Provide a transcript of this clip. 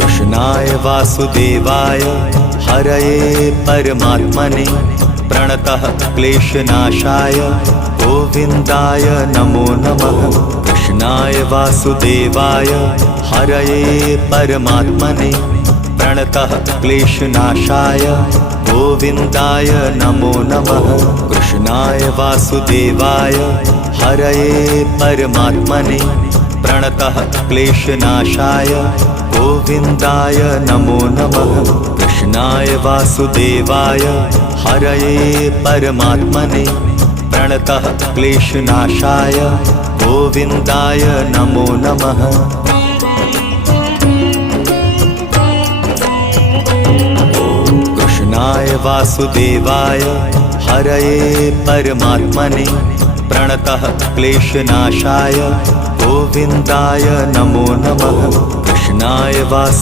कृष्णाय वासुदेवाय हरये परमात्मने प्रणतः क्लेशनाशाय गोविन्दाय नमो नमः। कृष्णाय वासुदेवाय हरये परमात्मने प्रणतः क्लेशनाशाय गोविन्दाय नमो नमः। कृष्णाय वासुदेवाय हरये परमात्मने प्रणतः क्लेशनाशाय गोविन्दाय नमो नमः। कृष्णाय वासुदेवाय हरये परमात्मने प्रणतः क्लेशनाशाय गोविन्दाय नमो नमः। कृष्णाय वासुदेवाय हरये परमात्मने प्रणतः क्लेशनाशाय गोविन्दाय नमो नमः। कृष्णाय